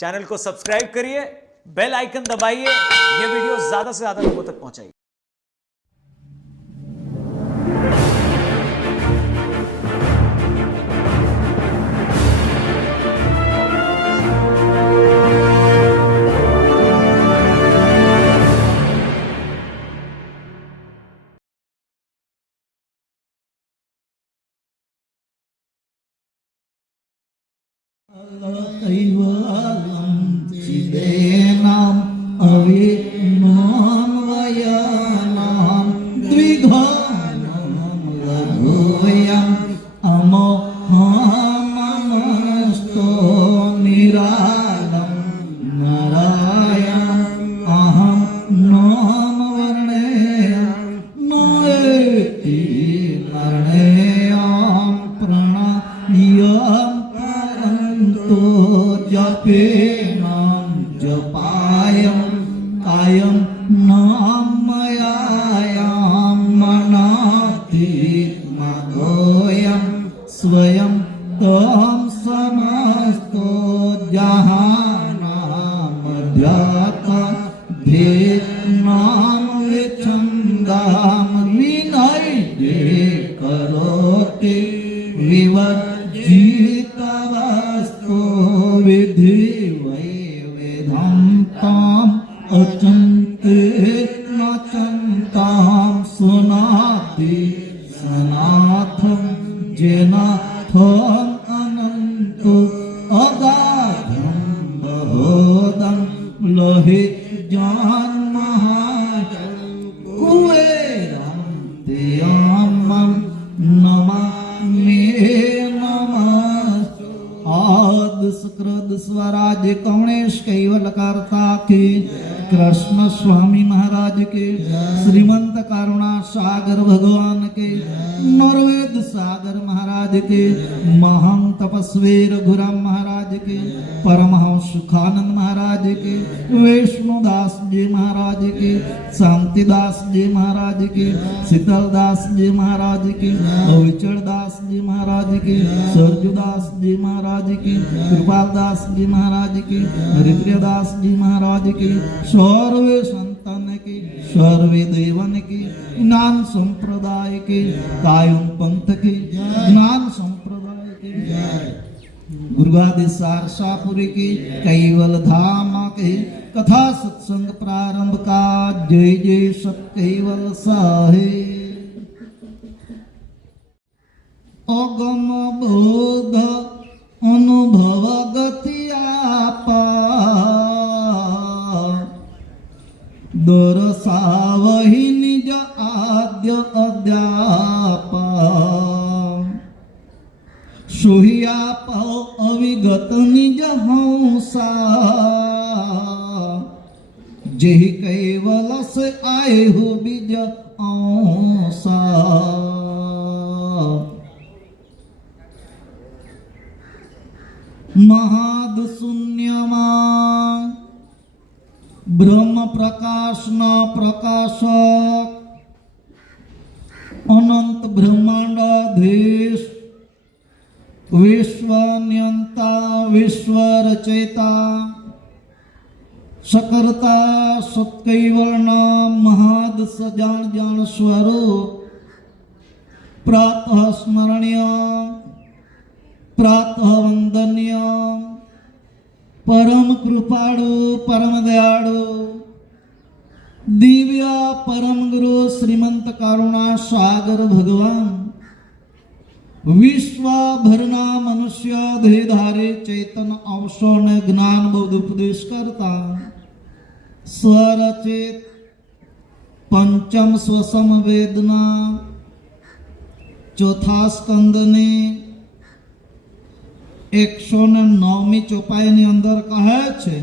Channel को subscribe करिए, bell icon दबाइए, ये वीडियो ज्यादा से ज्यादा लोगों तक पहुंचाइए। कैवलं चिदेनाम् अविनां वयानां द्विघानं लघोऽयम् अमोहमनस्तो निरालं नारायण अहं नाम वर्णेयं नयति वर्णेयं प्रणयं तो जपेनां जपायं कायं नामयायां मनाति मगोयं स्वयं तं समस्तो जहानामध्यात्मा भेदनां विच्छन्दां विनयते करोति विवर्जितवस्तु विधि वै वेदान्ताम् अचन्ते न चन्तां सुनाति सनाथं जेनाथम् अनन्तो अगाधं बहोदं लोहि जान्महाजं कुबेरं दियामं नमामि आद सुकृत स्वराज कौणेश कैवल करता की कृष्ण स्वामी महाराज के श्रीमंत करुणा सागर भगवान के नरवेद सागर महाराज के महंत तपस्वी रघुराम महाराज के परमहंस सुखानंद महाराज के वैष्णुदास जी महाराज के शांतिदास जी महाराज के शीतलदास जी महाराज के अविचल दास जी महाराज के सरजुदास जी महाराज की कृपाल दास जी महाराज की हरिप्रियदास जी महाराज की सर्वे संतान की सर्वे देवन की ज्ञान संप्रदाय की कायम पंथ की ज्ञान संप्रदाय की गुरुवादी सारसापुरी की कैवल धाम के कथा सत्संग प्रारंभ का जय जय सत कैवल साहेब अगम बोध अनुभव गति आपा दरसावहि निज आद्य अध्यापा सोहियाप अविगत निज हंसा जेहि कैवल से आए हो बीज औसा महाद शून्यमा ब्रह्म प्रकाश न प्रकाशक अनंत ब्रह्मांड देश विश्व नियंता विश्व रचयिता सकर्ता सत्कैवर्ण महाद सजान जान स्वरूप प्रातः स्मरणीय प्रातः वंदनीय परम कृपाळु परम दयाळु दिव्य परम गुरु श्रीमंत करुणा सागर भगवान विश्वभरना मनुष्य देहधारे चैतन अवसर ज्ञान बोध उपदेश करता स्वरचित पंचम स्वसम वेदना चौथा स्कंद ने 109મી ચોપાઈની અંદર કહે છે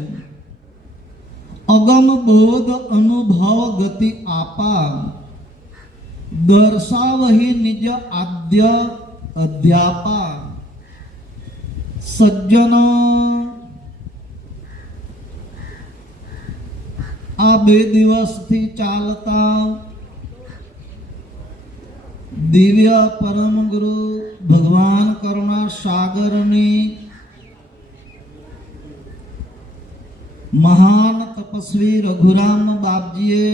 અગમ બોધ અનુભવ ગતિ આપા દર્શાવહી નિજ આદ્ય અધ્યાપા સજ્જનો આ 2 દિવસથી ચાલતા दिव्य परम गुरु भगवान करुणा सागर ने મહાન તપસ્વી રઘુરામ બાપજીએ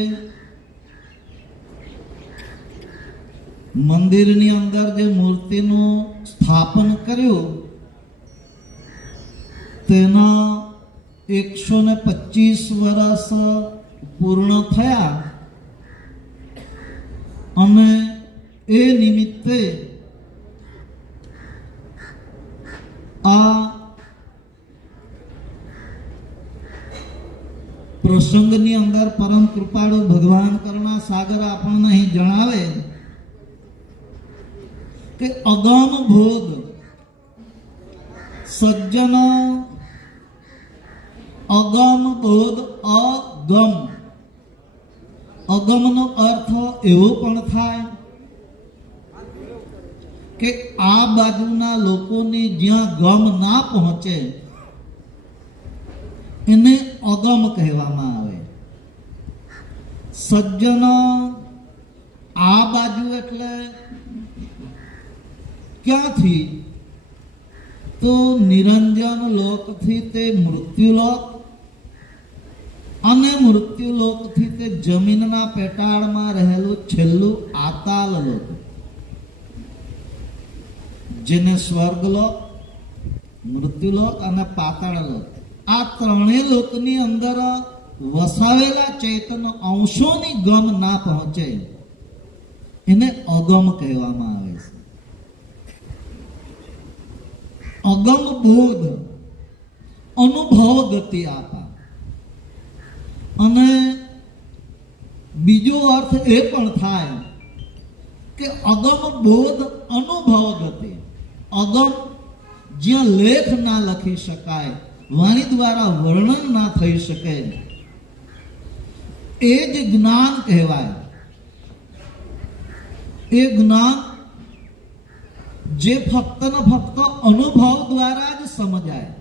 મંદિરની અંદર જે મૂર્તિનું સ્થાપન કર્યું તેના 125 વર્ષ પૂર્ણ થયા અને એ નિમિત્તે આ પ્રસંગની અંદર પરમ કૃપાળુ ભગવાન કરુણા સાગર આપણને અહીં જણાવે કે અગમ બોધ સજ્જન અગમ બોધ અગમ અગમનો અર્થ એવો પણ થાય કે આ બાજુના લોકોની જ્યાં ગમ ના પહોંચે એને અગમ કહેવામાં આવે. સજ્જન આ બાજુ એટલે ક્યાંથી? તો નિરંજન લોકથી તે મૃત્યુલોક અને મૃત્યુલોકથી તે જમીનના પેટાળમાં રહેલું છેલ્લું આતાલ લોક, જેને સ્વર્ગલોક, મૃત્યુલોક અને પાતાળલોક, આ ત્રણેય લોકની અંદર વસાવેલા ચૈતન્ય અંશોની ગમ ના પહોંચે એને અગમ કહેવામાં આવે છે. અગમ બોધ અનુભવ ગતિ આપા. અને બીજો અર્થ એ પણ થાય કે અગમ બોધ અનુભવ ગતિ. અગમ જ્યાં લેખ ના લખી શકાય, વાણી દ્વારા વર્ણન ના થઈ શકે, એ જ જ્ઞાન કહેવાય. એ જ્ઞાન જે ફક્ત ને ફક્ત અનુભવ દ્વારા જ સમજાય.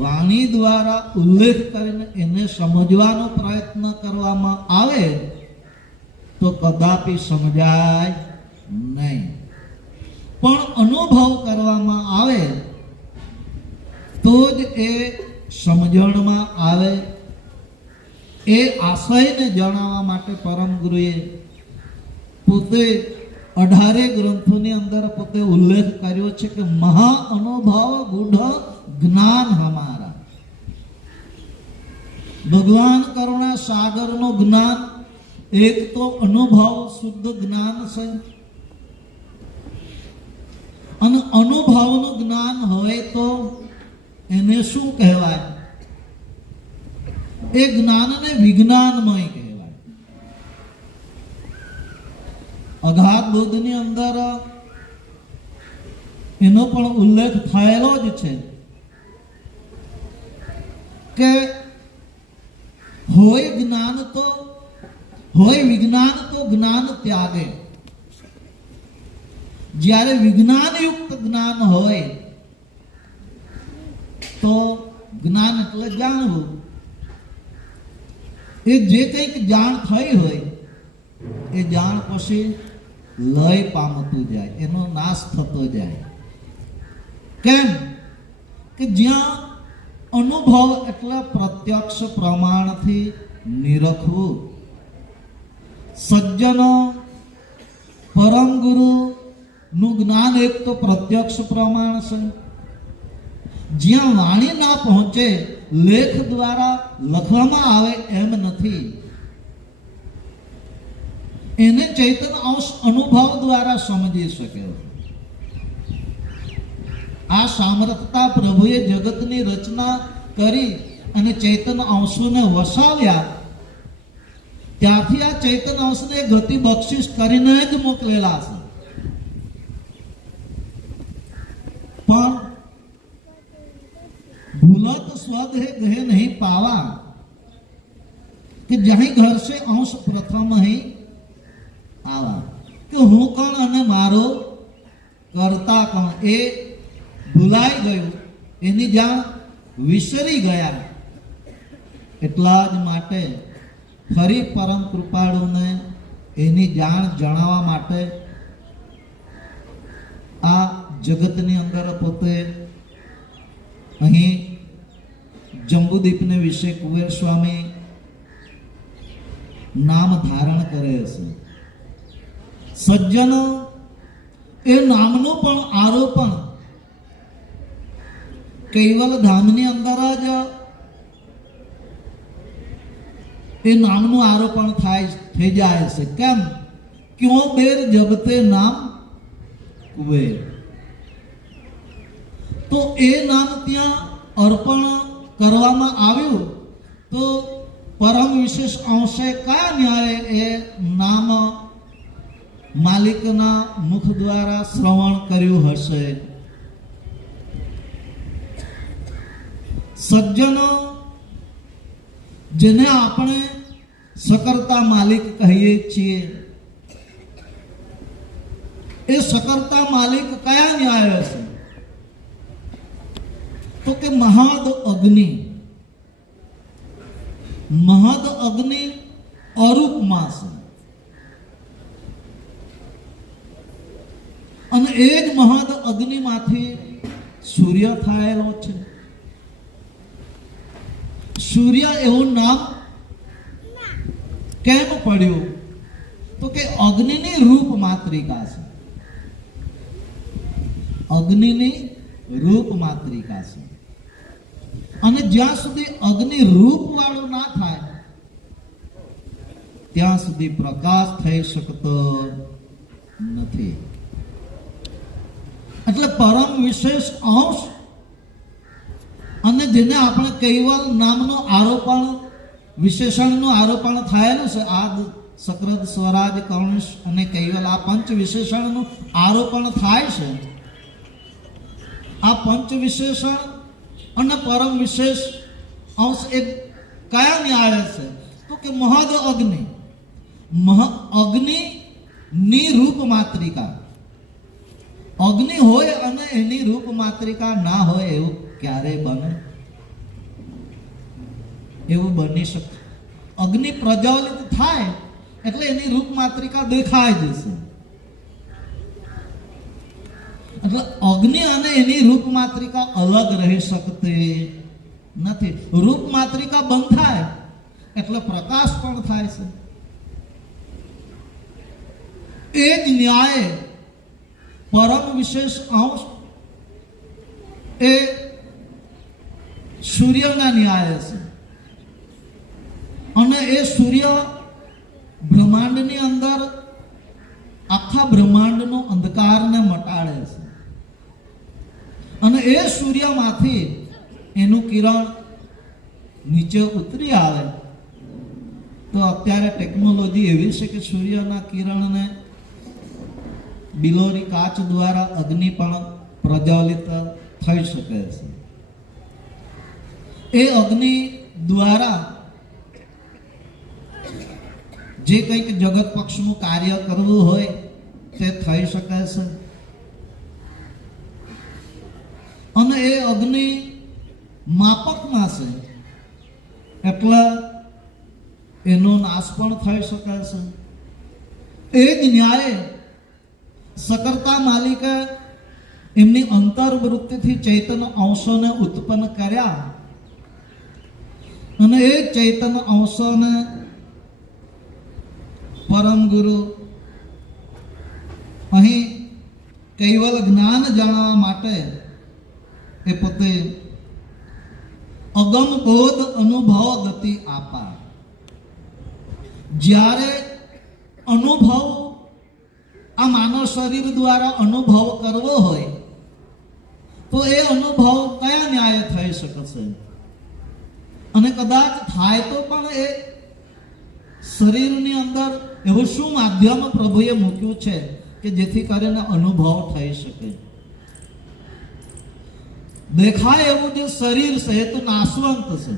વાણી દ્વારા ઉલ્લેખ કરીને એને સમજવાનો પ્રયત્ન કરવામાં આવે તો કદાપી સમજાય નહીં. પણ અનુભવ કરવામાં આવે તો જ એ સમજણમાં આવે. એ આશયને જણાવવા માટે પરમ ગુરુએ પોતે 18 ગ્રંથોની અંદર પોતે ઉલ્લેખ કર્યો છે કે મહા અનુભવ ગુઢ જ્ઞાન હમારા. ભગવાન કરુણા સાગરનો જ્ઞાન એક તો અનુભવ શુદ્ધ જ્ઞાન છે, અને અનુભવનું જ્ઞાન હોય તો એને શું કહેવાય? એ જ્ઞાનને વિજ્ઞાનમય કહેવાય. અગાધ બોધની અંદર એનો પણ ઉલ્લેખ થયેલો જ છે કે હોય જ્ઞાન તો હોય વિજ્ઞાન તો જ્ઞાન ત્યાગે. જ્યારે વિજ્ઞાનયુક્ત જ્ઞાન હોય તો જ્ઞાન એટલે જાણવું. એ જે કંઈક જાણ થઈ હોય એ જાણ પછી લય પામતું જાય, એનો નાશ થતો જાય. કેમ કે જ્યાં અનુભવ એટલે પ્રત્યક્ષ પ્રમાણથી નિરખવું. સજ્જનો પરમ ગુરુ નું જ્ઞાન એક તો પ્રત્યક્ષ પ્રમાણ છે. જ્યાં વાણી ના પહોંચે, લેખ દ્વારા લખવામાં આવે એમ નથી, એને ચૈતન્ય અંશ અનુભવ દ્વારા સમજી શકે. આ સામર્થતા પ્રભુએ જગતની રચના કરી અને ચૈતન્ય અંશોને વસાવ્યા, ત્યારથી આ ચૈતન્ય અંશને ગતિ બક્ષિસ કરીને જ મોકલેલા છે. પણ ભૂલત સ્વદેહ ગહે નહીં પાવા, કે જહીં ઘર સે અંશ પ્રથમ અહીં આવા. કે હું કોણ અને મારો કરતા કોણ એ ભૂલાઈ ગયું, એની જાણ વિસરી ગયા. એટલા જ માટે ફરી પરમ કૃપાળુને એની જાણ જણાવવા માટે આ જગતની અંદર પોતે અહીં જંબુદીપને વિશે કુબેર સ્વામી નામ ધારણ કરે છે. સજ્જનો એ નામનું પણ આરોપણ કૈવલ ધામની અંદર જ એ નામનું આરોપણ થઈ જાય છે. કેમ? ક્યો બેર જગતે નામ કુબેર. તો એ નામ ત્યાં અર્પણ કરવામાં આવ્યું તો પરમ વિશેષ અંશે કયા ન્યાય એ નામ માલિકના મુખ દ્વારા શ્રવણ કર્યું હશે? સજ્જનો, જેને આપણે સકર્તા માલિક કહીએ છીએ, એ સકર્તા માલિક કયા ન્યાય હશે? તો કે મહદ અગ્નિ. મહદ અગ્નિ અરૂપમાં છે અને એ જ મહદ અગ્નિમાંથી સૂર્ય થયેલો છે. સૂર્ય એવું નામ કેમ પડ્યું? તો કે અગ્નિની રૂપ માત્રિકા છે. અગ્નિની રૂપ માત્રિકા છે અને જ્યાં સુધી અગ્નિ રૂપ વાળું ના થાય ત્યાં સુધી પ્રકાશ થઈ શકતો નથી. એટલે પરમ વિશેષ અંશ અને જેને આપણે કૈવલ નામનો આરોપણ, વિશેષણનું આરોપણ થયેલું છે. આદ, સક્રદ, સ્વરાજ, કર્ણિશ અને કૈવલ, આ પંચ વિશેષણનું આરોપણ થાય છે. આ પંચ વિશેષણ અને પરમ વિશેષ અંશ એ કયા ન્યાય છે? તો કે મહદ અગ્નિ. અગ્નિ ની રૂપ માત્રિકા. અગ્નિ હોય અને એની રૂપ માત્રિકા ના હોય એવું ક્યારે બને? એવું બની શકે? અગ્નિ પ્રજ્વલિત થાય એટલે એની રૂપ માત્રિકા દેખાઈ જશે. એટલે અગ્નિ અને એની રૂપ માત્રિકા અલગ રહી શકતી નથી. રૂપ માત્રિકા બંધ થાય એટલે પ્રકાશ પણ થાય છે. એ જ ન્યાય પરમ વિશેષ અંશ એ સૂર્યના ન્યાય છે અને એ સૂર્ય બ્રહ્માંડની અંદર આખા બ્રહ્માંડનો અંધકારને મટાડે છે અને એ સૂર્યમાંથી એનું કિરણ નીચે ઉતરી આવે તો અત્યારે ટેકનોલોજી એવી છે કે સૂર્યના કિરણને બિલોરી કાચ દ્વારા અગ્નિ પણ પ્રજ્વલિત થઈ શકે છે. એ અગ્નિ દ્વારા જે કંઈક જગત પક્ષનું કાર્ય કરવું હોય તે થઈ શકે છે અને એ અગ્નિ માપકમાં છે એટલે એનો નાશ પણ થઈ શકે છે. એ જ ન્યાય સકર્તા માલિકે એમની અંતર્વૃત્તિથી ચૈતન્ય અંશોને ઉત્પન્ન કર્યા અને એ ચૈતન્ય અંશોને પરમ ગુરુ અહીં કૈવલ જ્ઞાન જાણવા માટે એ પોતે અગમ બોધ અનુભવ ગતિ આપા. જ્યારે અનુભવ આ માનવ શરીર દ્વારા અનુભવ કરવો હોય તો એ અનુભવ કયા ન્યાય થઈ શકે છે? અને કદાચ થાય તો પણ એ શરીરની અંદર એવું શું માધ્યમ પ્રભુએ મૂક્યું છે કે જેથી કરીને અનુભવ થઈ શકે? દેખાય એવું જે શરીર છે એ તો નાશવંત છે.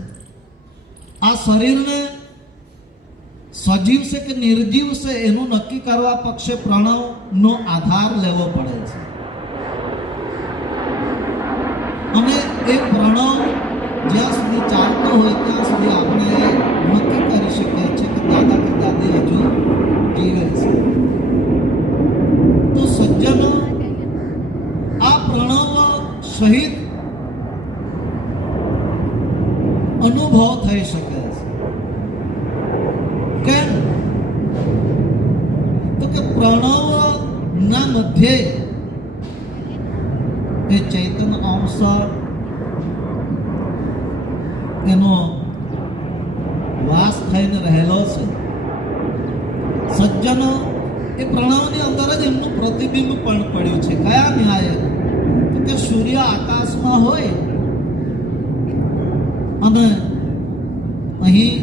આ શરીરને સજીવ છે કે નિર્જીવ છે એનું નક્કી કરવા પક્ષે પ્રણવનો આધાર લેવો પડે છે અને એ પ્રણવ જ્યાં સુધી ચાલતો હોય ત્યાં સુધી આપણે નક્કી કરી શકીએ છીએ કે દાદા કે દાદી હજુ જીવે છે. તો સજ્જનો, આ પ્રણવ સહિત અનુભવ થઈ શકે છે. કેમ? તો કે પ્રણવ ના મધ્યે એ ચૈતન્ય અંશ એનો વાસ થઈને રહેલો છે. સજ્જનો એ પ્રણવની અંદર જ એમનું પ્રતિબિંબ પણ પડ્યું છે. કયા ન્યાય? તો કે સૂર્ય આકાશમાં હોય અને અહીં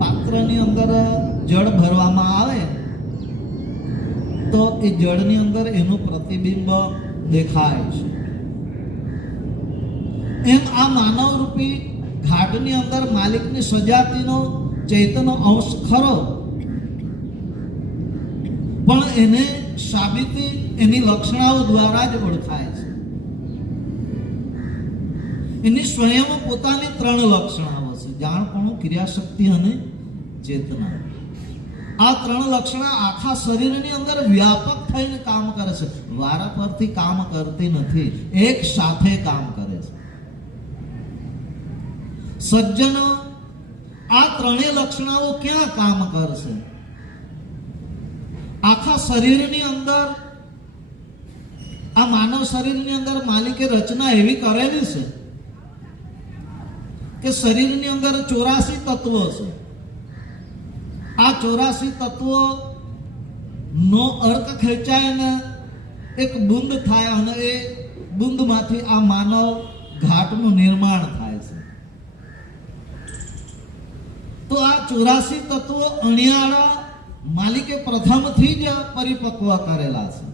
પાત્રની અંદર જળ ભરવામાં આવે તો એ જળની અંદર એનું પ્રતિબિંબ દેખાય છે. એમ આ માનવ રૂપી ઘાટની અંદર માલિકની સજાતીનો ચૈતન્ય અંશ ખરો, પણ એને સાબિતી એની લક્ષણાઓ દ્વારા જ ઓળખાય છે. એની સ્વયં પોતાની 3 લક્ષણાઓ છે: જાણપણું, ક્રિયાશક્તિ અને ચેતના. આ 3 લક્ષણા આખા શરીરની અંદર વ્યાપક થઈને કામ કરે છે. વારા પરથી કામ કરતી નથી, એક સાથે કામ કરે છે. સજ્જનો આ 3 લક્ષણાઓ ક્યાં કામ કરશે? આખા શરીરની અંદર, આ માનવ શરીરની અંદર માલિકે રચના એવી કરેલી છે કે શરીરની અંદર 84 તત્વો છે. આ 84 તત્વો નો અર્ક ખેંચાય ને એક બુંદ થાય અને એ બુંદમાંથી આ માનવ ઘાટનું નિર્માણ થાય છે. તો આ 84 તત્વો અણિયાળા માલિકે પ્રથમથી જ પરિપક્વ કરેલા છે.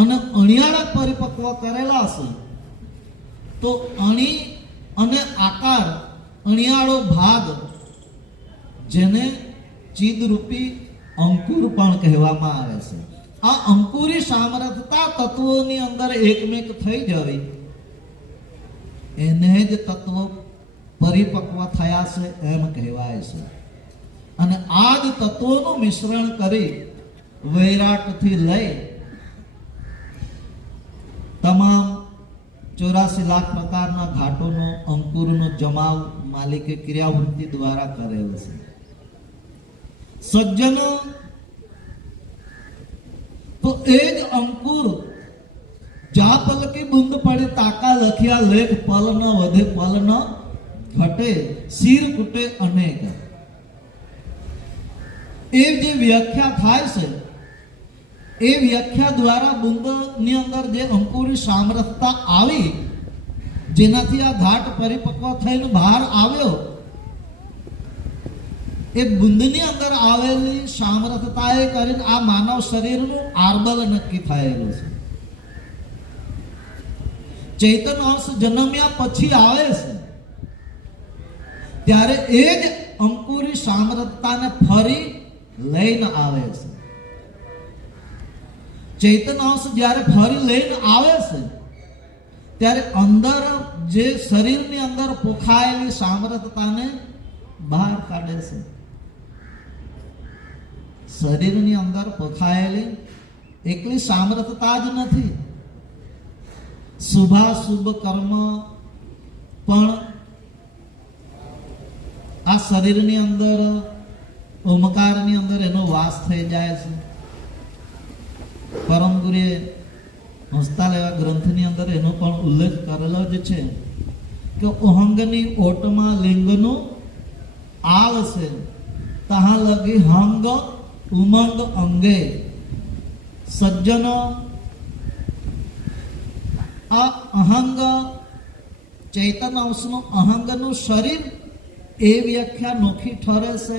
અને અણિયાળા પરિપક્વ કરેલા છે તો અણી અને આકાર, અણિયાળો ભાગ, જેને ચિદરૂપી અંકુર પણ કહેવામાં આવે છે, આ અંકુરી સામર્થ્યતા તત્વોની અંદર એકમેક થઈ જવી, એને જ તત્વો પરિપક્વ થયા છે એમ કહેવાય છે. અને આ જ તત્વોનું મિશ્રણ કરી વૈરાટથી લઈ તમામ 84 લાખ પ્રકારના ઘાટોનો અંકુરનો જમાવ માલિકે ક્રિયાવૃત્તિ દ્વારા કરેલો છે. સજ્જનો તો એ જ અંકુર જા પલકી બુંદ પડી તાકા લખ્યા લેખ પલ ન વધે પલ ન ઘટે શિર કુટે અનેક. એ જે વ્યાખ્યા થાય છે એ વ્યાખ્યા દ્વારા બુંદની અંદર જે અંકુરી સામર્થ્યતા આવી, જેનાથી આ ઘાટ પરિપક્વ થઈને બહાર આવ્યો, એ બુંદની અંદર આવેલી સામર્થ્યતાએ કરીને આ માનવ શરીરનું આર્બલ નક્કી થયેલું છે. ચૈતન્ય અંશ જન્મ્યા પછી આવે છે ત્યારે એ જ અંકુરી સામર્થ્યતાને ફરી લઈને આવે છે. ચૈતન્ય અંશ જ્યારે ફરી લઈને આવે છે ત્યારે અંદર જે શરીરની અંદર પોખાયેલી સામર્થ્યતાને બહાર કાઢે છે. શરીરની અંદર પોખાયેલી એકલી સામર્થ્યતા જ નથી, શુભાશુભ કર્મ પણ આ શરીરની અંદર, ઓમકારની અંદર એનો વાસ થઈ જાય છે. પરમ ગુરુએ હસ્તા લેવા ગ્રંથની અંદર એનો પણ ઉલ્લેખ કરેલો જ છે કે ઓહંગની ઓટમાં લિંગનું આલ છે, તહાં લગી હંગ ઉમંગ અંગે. સજ્જનો આ અહંગ, ચૈતન્ય અંશનું અહંગનું શરીર એ વ્યાખ્યા નોખી ઠરે છે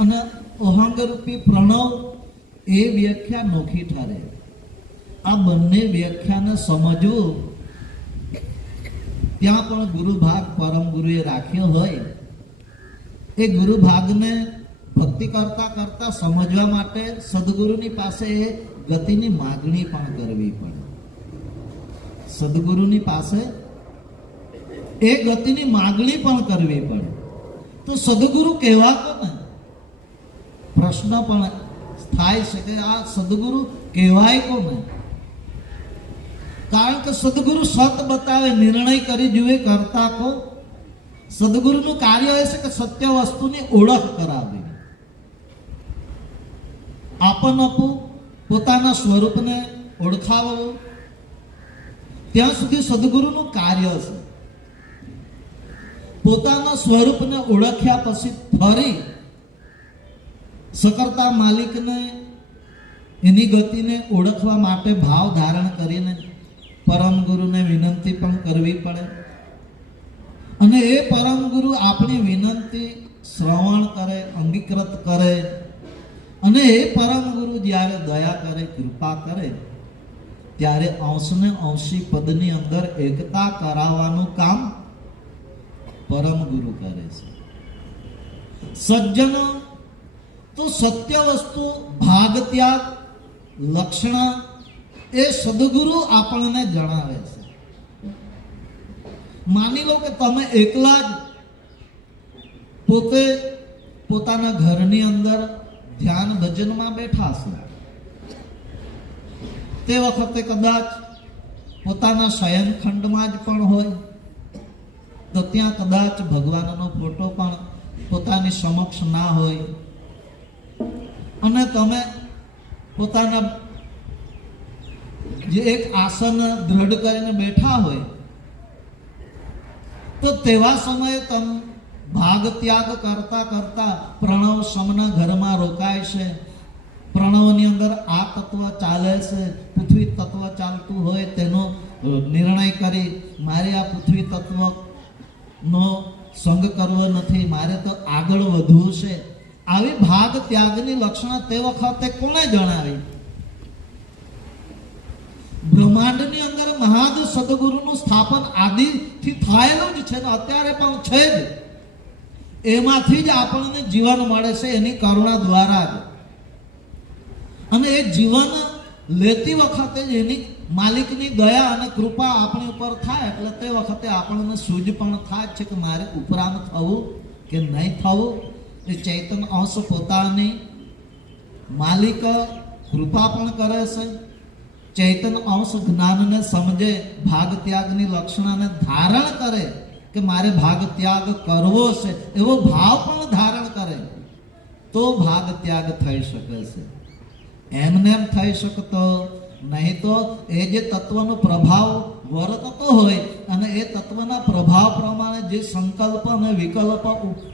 અને ઓહંગ રૂપી પ્રણવ એ વ્યાખ્યા નોખી ઠરે. આ બંને વ્યાખ્યાને સમજવું ત્યાં પણ ગુરુ ભાગ પરમ ગુરુએ રાખ્યો હોય. એ ગુરુ ભાગને ભક્તિ કરતા કરતા સમજવા માટે સદગુરુની પાસે એ ગતિની માગણી પણ કરવી પડે. સદગુરુની પાસે એ ગતિની માગણી પણ કરવી પડે. તો સદગુરુ કહેવા કોને? પ્રશ્ન પણ થાય છે કે આ સદગુરુ કહેવાય કોને? કારણ કે સદગુરુ સત બતાવે, નિર્ણય કરી જુએ કરતા કો. સદગુરુનું કાર્ય એ છે કે સત્ય વસ્તુની ઓળખ કરાવી, આપણ આપું પોતાના સ્વરૂપને ઓળખાવવું, ત્યાં સુધી સદગુરુનું કાર્ય છે. પોતાના સ્વરૂપને ઓળખ્યા પછી ફરી સકર્તા માલિકને, એની ગતિને ઓળખવા માટે ભાવ ધારણ કરીને પરમ ગુરુને વિનંતી પણ કરવી પડે. અને એ પરમ ગુરુ આપણી વિનંતી શ્રવણ કરે, અંગીકૃત કરે. અને એ પરમ ગુરુ જ્યારે દયા કરે, કૃપા કરે, ત્યારે અંશને અંશી પદની અંદર એકતા કરાવવાનું કામ પરમ ગુરુ કરે છે. સજ્જનો તો સત્ય વસ્તુ, ભાગ ત્યાગ, લક્ષણ એ સદગુરુ આપણને જણાવે છે. માની લો કે તમે એકલા જ પોતે પોતાના ઘરની અંદર ધ્યાન ભજનમાં બેઠા છો. તે વખતે કદાચ પોતાના શયનખંડમાં જ પણ હોય તો ત્યાં કદાચ ભગવાનનો ફોટો પણ પોતાની સમક્ષ ના હોય, અને તમે પોતાના જે એક આસન દ્રઢ કરીને બેઠા હોય, તો તેવા સમયે તમે ભાગ ત્યાગ કરતા કરતા પ્રણવ સમના ઘરમાં રોકાય છે. પ્રણવની અંદર આ તત્વ ચાલે છે, પૃથ્વી તત્વ ચાલતું હોય તેનો નિર્ણય કરી મારે આ પૃથ્વી તત્વનો સંગ કરવો નથી, મારે તો આગળ વધવું છે. આવી ભાગ ત્યાગની લક્ષણ તે વખતે કોણે જણાવી? બ્રહ્માંડની અંદર મહાદ સદગુરુનું સ્થાપન આદિથી થયેલું જ છે ને અત્યારે પણ છે જ. એમાંથી જ આપણને જીવન મળે છે, એની કરુણા દ્વારા જ. અને એ જીવન લેતી વખતે જ એની માલિકની દયા અને કૃપા આપણી ઉપર થાય એટલે તે વખતે આપણને સૂઝ પણ થાય છે કે મારે ઉપરામ થવું કે નહીં થવું. એ ચૈતન્ય અંશ પોતાની માલિક કૃપા પણ કરે છે. ચૈતન્ય અંશ જ્ઞાનને સમજે, ભાગ ત્યાગની લક્ષણને ધારણ કરે કે મારે ભાગ ત્યાગ કરવો છે, એવો ભાવ પણ ધારણ કરે તો ભાગ ત્યાગ થઈ શકે છે. એમને એમ થઈ શકતો નહીં. તો એ જે તત્વનો પ્રભાવ વર્તતો હોય અને એ તત્વના પ્રભાવ પ્રમાણે જે સંકલ્પ અને વિકલ્પ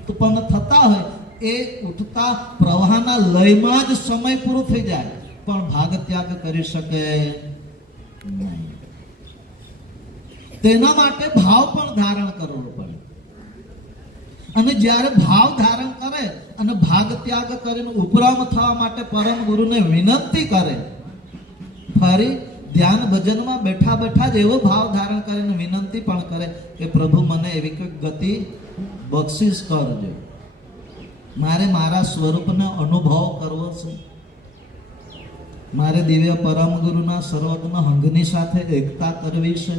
ઉત્પન્ન થતા હોય, એ ઉઠતા પ્રવાહના લયમાં જ સમય પૂરો થઈ જાય, પણ ભાગ ત્યાગ કરી શકે નહીં. તેના માટે ભાવ પણ ધારણ કરવો પડે. અને જ્યારે ભાવ ધારણ કરે અને ભાગ ત્યાગ કરીને ઉપરામ થવા માટે પરમ ગુરુને વિનંતી કરે, ફરી ધ્યાન ભજનમાં બેઠા બેઠા જ એવો ભાવ ધારણ કરીને વિનંતી પણ કરે કે પ્રભુ મને એવી કંઈક ગતિ બક્ષિસ કરજો, મારે મારા સ્વરૂપનો અનુભવ કરવો છે, મારે દિવ્ય પરમ ગુરુના સર્વજ્ઞ હંગની સાથે એકતા કરવી છે,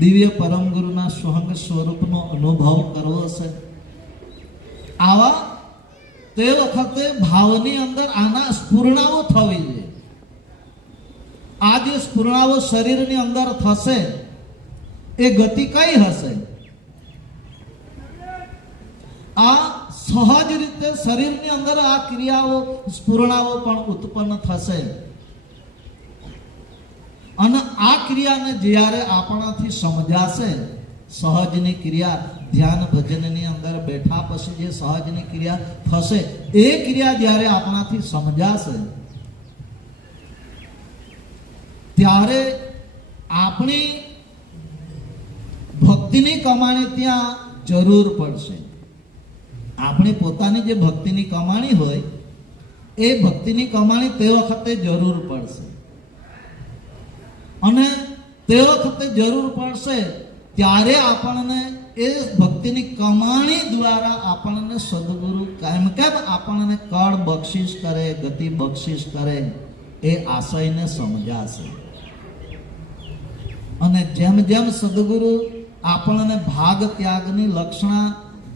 દિવ્ય પરમ ગુરુના સ્વહંગ સ્વરૂપનો અનુભવ કરવો છે. આવા તે વખતે ભાવની અંદર આના સ્ફુરણાઓ થવી જોઈએ. આ જે સ્ફુરણાઓ શરીરની અંદર થશે એ ગતિ કઈ હશે? આ સહજ રીતે શરીરની અંદર આ ક્રિયાઓ સ્ફુરણાઓ પણ ઉત્પન્ન થશે. અને આ ક્રિયાને જ્યારે આપણાથી સમજાશે, સહજની ક્રિયા ધ્યાન ભજનની અંદર બેઠા પછી જે સહજની ક્રિયા થશે, એ ક્રિયા જ્યારે આપણાથી સમજાશે ત્યારે આપણી ભક્તિની કમાણી ત્યાં જરૂર પડશે. આપણી પોતાની જે ભક્તિની કમાણી હોય એ ભક્તિની કમાણી તે વખતે જરૂર પડશે. અને તે વખતે જરૂર પડશે ત્યારે આપણને એ ભક્તિની કમાણી દ્વારા આપણને સદગુરુ કેમ આપણને કળ બક્ષિસ કરે, ગતિ બક્ષિસ કરે, એ આશયને સમજાશે. અને જેમ જેમ સદગુરુ આપણને ભાગ ત્યાગની લક્ષણા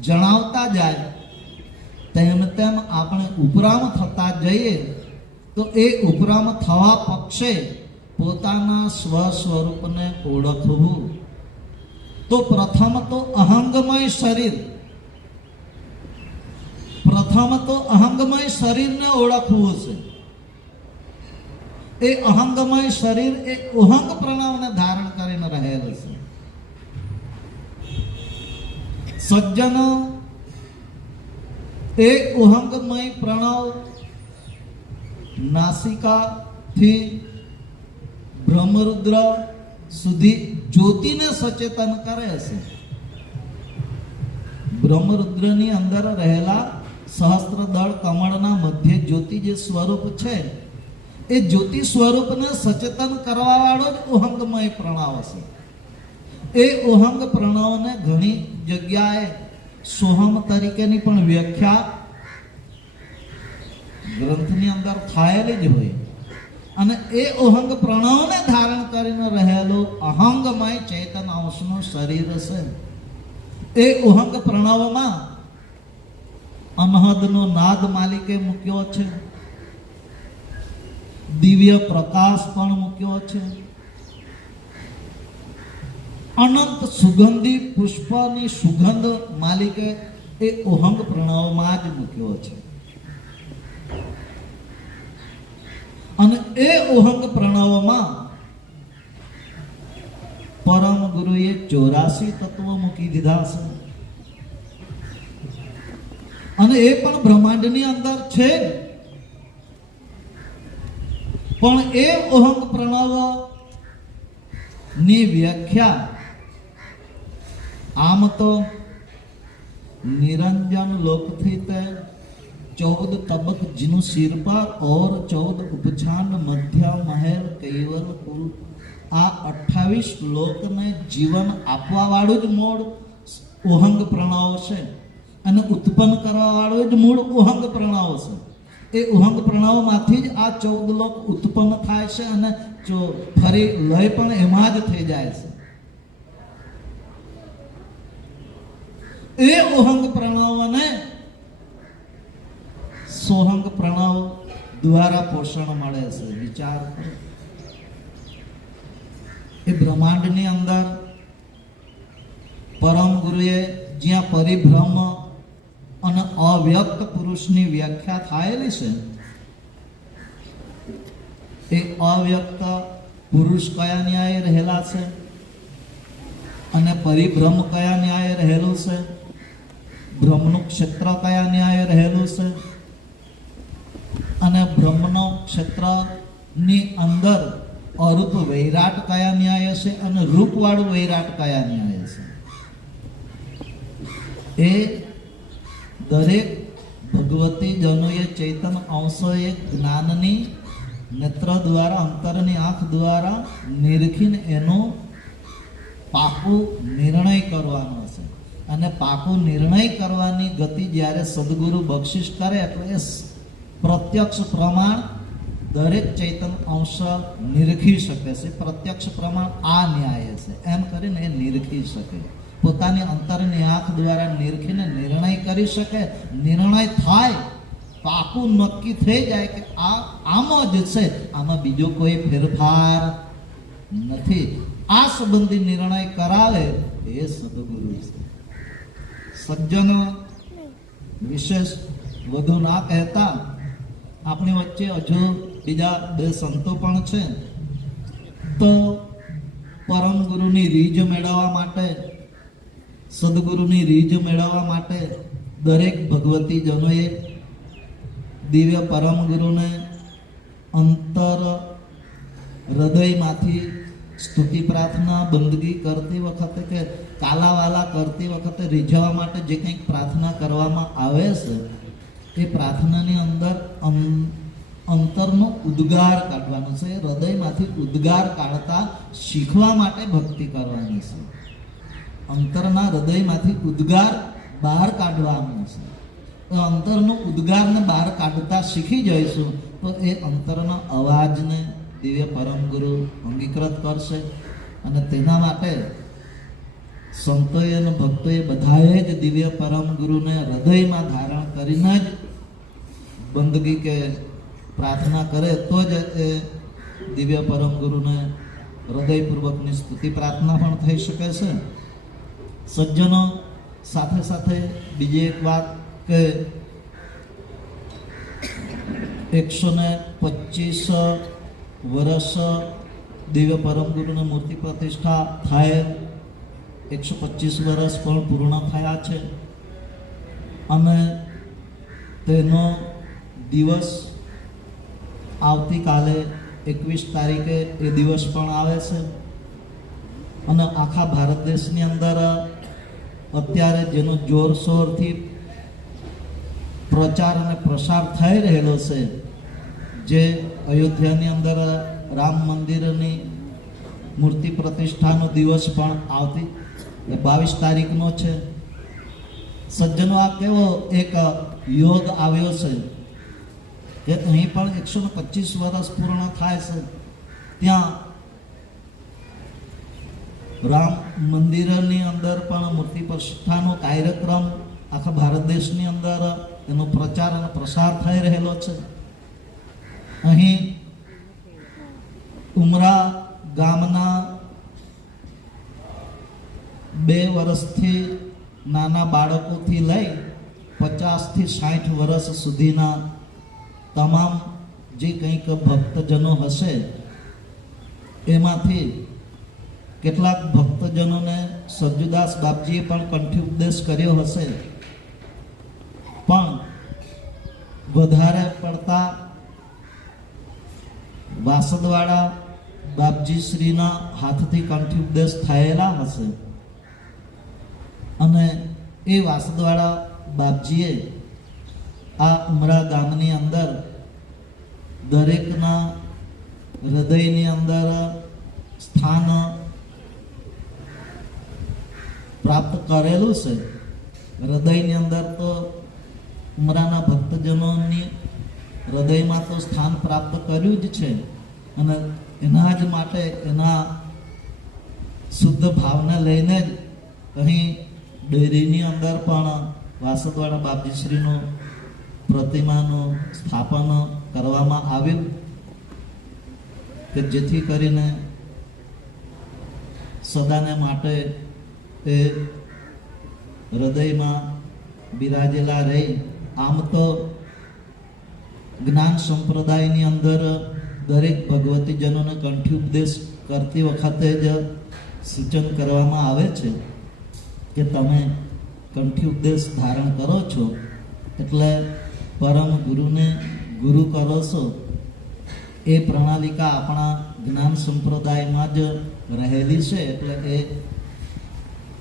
જણાવતા જાય તેમ તેમ આપણે ઉપરામ થતા જઈએ તો એ ઉપરામ થવા પક્ષે પોતાના સ્વ સ્વરૂપને ઓળખવું, તો પ્રથમ તો અહંગમય શરીર, પ્રથમ તો અહંગમય શરીરને ઓળખવું છે. એ અહંગમય શરીર એ ઉહંગ પ્રણવને ધારણ કરીને રહેલું છે. સજ્જનો, એ ઉહંગમય પ્રણવ નાસિકાથી બ્રહ્મરુદ્ર સુધી જ્યોતિને સચેતન કરે છે. બ્રહ્મરુદ્રની અંદર રહેલા સહસ્ત્રદળ કમળના મધ્ય જ્યોતિ જે સ્વરૂપ છે, એ જ્યોતિ સ્વરૂપને સચેતન કરવા વાળો જ ઉહંગમય પ્રણવ છે. એ ઉહંગ પ્રણવને ઘણી જગ્યાએ સોહમ તરીકેની પણ વ્યાખ્યા ગ્રંથની અંદર થાયેલી જ હોય. અને એ ઉહંગ પ્રણવને ધારણ કરીને રહેલું અહંગમય ચેતન અંશનું શરીર છે. એ ઉહંગ પ્રણવમાં અનહદનો નાદ માલિકે મૂક્યો છે, દિવ્ય પ્રકાશ પણ મૂક્યો છે, અનંત સુગંધી પુષ્પની સુગંધ માલિકે એ ઉહંગ પ્રણવમાં જ મૂક્યો છે. અને એ ઉહંગ પ્રણવમાં પરમ ગુરુએ 84 તત્વો મૂકી દીધા છે. અને એ પણ બ્રહ્માંડની અંદર છે. પણ એ ઉહંગ પ્રણવ ની વ્યાખ્યા આમ તો નિરંજન લોકથી તે 14 तबक जिनु सिर पर और 14 उपछांड मध्य महर कैवल कुल आ 28 श्लोक ने जीवन आपवा वाळो ज मूળ ઉહંગ પ્રણવ છે. અને ઉત્પન્ન કરવા વાળો જ મૂળ ઉહંગ પ્રણવ છે. એ ઉહંગ પ્રણવમાંથી જ આ 14 લોક ઉત્પન્ન થાય છે. અને જો ફરી લય પણ એમાં જ થઈ જાય છે. એ ઉહંગ પ્રણવને સોહંગ પ્રણવ દ્વારા પોષણ મળે છે. વિચાર કરો, એ બ્રહ્માંડની અંદર પરમ ગુરુએ જ્યાં પરિભ્રમ અને અવ્યક્ત પુરુષની વ્યાખ્યા થયેલી છે, એ અવ્યક્ત પુરુષ કયા ન્યાયે રહેલા છે અને પરિભ્રમ કયા ન્યાયે રહેલું છે, બ્રહ્મનું ક્ષેત્ર કયા ન્યાયે રહેલું છે, અને બ્રહ્મનો ક્ષેત્રની અંદર અરૂપ વૈરાટ કયા ન્યાય છે અને રૂપવાળું વૈરાટ કયા ન્યાય છે. એ દરેક ભગવતી જનોએ ચૈતન અંશોએ જ્ઞાનની નેત્ર દ્વારા, અંતરની આંખ દ્વારા નિરખીને એનો પાકું નિર્ણય કરવાનો છે. અને પાકું નિર્ણય કરવાની ગતિ જ્યારે સદગુરુ બક્ષિસ કરે એટલે એ પ્રત્યક્ષ પ્રમાણ દરેક ચૈતન અંશ નિરખી શકે છે. પ્રત્યક્ષ પ્રમાણ આ ન્યાય છે એમ કરીને એ નિરખી શકે, પોતાની અંતરની આંખ દ્વારા નિરખીને નિર્ણય કરી શકે. નિર્ણય થાય, પાકું નક્કી થઈ જાય કે આ આમાં જ છે, આમાં બીજો કોઈ ફેરફાર નથી. આ સંબંધી નિર્ણય કરાવે એ સદગુરુ છે. સજ્જનો, વિશેષ વધુ ના કહેતા આપણી વચ્ચે હજુ બીજા 2 સંતો પણ છે. તો પરમ ગુરુની રીજ મેળવવા માટે, સદગુરુની રીજ મેળવવા માટે દરેક ભગવતી જનોએ દિવ્ય પરમ ગુરુને અંતર હૃદયમાંથી સ્તુતિ પ્રાર્થના બંદગી કરતી વખતે કે કાલાવાલા કરતી વખતે રીઝવવા માટે જે કંઈક પ્રાર્થના કરવામાં આવે છે, એ પ્રાર્થનાની અંદર અંતરનો ઉદ્ગાર કાઢવાનો છે. હૃદયમાંથી ઉદ્ગાર કાઢતા શીખવા માટે ભક્તિ કરવાની છે. અંતરના હૃદયમાંથી ઉદ્ગાર બહાર કાઢવાનો છે. તો અંતરનો ઉદ્ગારને બહાર કાઢતા શીખી જઈશું તો એ અંતરના અવાજને દિવ્ય પરમ ગુરુ અંગીકૃત કરશે. અને તેના માટે સંતોએ અને ભક્તોએ બધાએ જ દિવ્ય પરમ ગુરુને હૃદયમાં ધારણ કરીને જ બંદગી કે પ્રાર્થના કરે તો જ એ દિવ્ય પરમ ગુરુને હૃદયપૂર્વકની સ્તુતિ પ્રાર્થના પણ થઈ શકે છે. સજ્જનો, સાથે સાથે બીજી એક વાત કે 125 વર્ષ દિવ્ય પરમ ગુરુની મૂર્તિ પ્રતિષ્ઠા થાય, 125 વર્ષ પણ પૂર્ણ થયા છે અને તેનો દિવસ આવતીકાલે 21 તારીખે એ દિવસ પણ આવે છે. અને આખા ભારત દેશની અંદર અત્યારે જેનો જોરશોરથી પ્રચાર અને પ્રસાર થઈ રહેલો છે, જે અયોધ્યાની અંદર રામ મંદિરની મૂર્તિ પ્રતિષ્ઠાનો દિવસ પણ આવતી 22 તારીખનો છે. સજ્જનો, આ કેવો એક યોગ આવ્યો છે કે અહીં પણ 125 વર્ષ પૂર્ણ થાય છે. ત્યાં રામ મંદિરની અંદર પણ મૂર્તિ પ્રતિષ્ઠાનો કાર્યક્રમ આખા ભારત દેશની અંદર એનો પ્રચાર અને પ્રસાર થઈ રહેલો છે. અહીં ઉમરા ગામના 2 વર્ષથી નાના બાળકોથી લઈ 50 થી 60 વર્ષ સુધીના તમામ જે કંઈક ભક્તજનો હશે, એમાંથી કેટલાક ભક્તજનોને સજ્જુદાસ બાપજીએ પણ કંઠી ઉપદેશ કર્યો હશે, પણ વધારે પડતા વાસદવાળા બાપજી શ્રીના હાથથી કંઠી ઉપદેશ થયેલા હશે. અને એ વાસદવાળા બાપજીએ આ ઉમરા ગામની અંદર દરેકના હૃદયની અંદર સ્થાન પ્રાપ્ત કરેલું છે. હૃદયની અંદર તો ઉમરાના ભક્તજનોની હૃદયમાં તો સ્થાન પ્રાપ્ત કર્યું જ છે અને એના જ માટે એના શુદ્ધ ભાવને લઈને જ અહીં ડેરીની અંદર પણ વાસદવાળા બાપજીશ્રીનું પ્રતિમાનું સ્થાપન કરવામાં આવ્યું કે જેથી કરીને સદાને માટે એ હૃદયમાં બિરાજેલા રહી. આમ તો જ્ઞાન સંપ્રદાયની અંદર દરેક ભગવતીજનોને કંઠી ઉપદેશ કરતી વખતે જ સૂચન કરવામાં આવે છે કે તમે કંઠી ઉપદેશ ધારણ કરો છો એટલે પરમ ગુરુને ગુરુ કરો છો. એ પ્રણાલિકા આપણા જ્ઞાન સંપ્રદાયમાં જ રહેલી છે. એટલે એ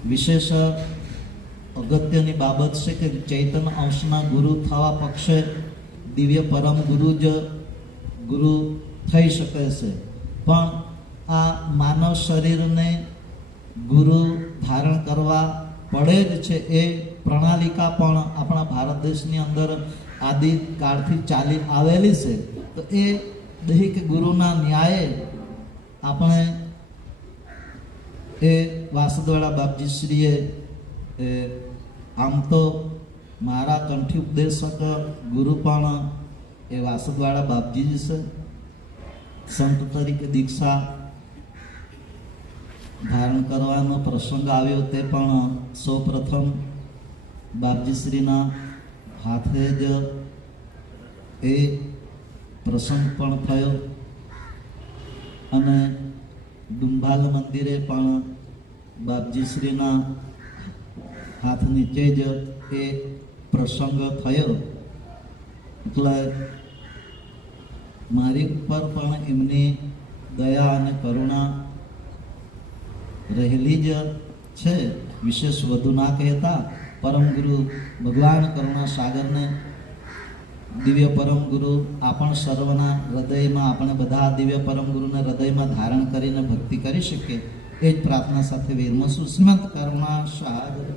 વિશેષ અગત્યની બાબત છે કે ચૈતન્ય અંશના ગુરુ થવા પક્ષે દિવ્ય પરમ ગુરુ જ ગુરુ થઈ શકે છે. પણ આ માનવ શરીરને ગુરુ ધારણ કરવા પડે જ છે. એ પ્રણાલિકા પણ આપણા ભારત દેશની અંદર આદિકાળથી ચાલી આવેલી છે. તો એ દૈહિક ગુરુના ન્યાયે આપણે એ વાસદવાળા બાપજીશ્રીએ આમ તો મારા કંઠી ઉપદેશક ગુરુ પણ એ વાસદવાળા બાપજી જ છે. સંત તરીકે દીક્ષા ધારણ કરવાનો પ્રસંગ આવ્યો તે પણ સૌ પ્રથમ બાપજીશ્રીના હાથે જ એ પ્રસંગ પણ થયો અને ડુંભાલ મંદિરે પણ બાપજીશ્રીના હાથ નીચે જ એ પ્રસંગ થયો. એટલે મારી ઉપર પણ એમની દયા અને કરુણા રહેલી જ છે. વિશેષ વધુ ના કહેતા પરમ ગુરુ ભગવાન કરુણા સાગરને દિવ્ય પરમ ગુરુ આપણ સર્વના હૃદયમાં આપણે બધા દિવ્ય પરમ ગુરુને હૃદયમાં ધારણ કરીને ભક્તિ કરી શકીએ એ જ પ્રાર્થના સાથે વિરમશું. શ્રીમંત કરુણા સાગર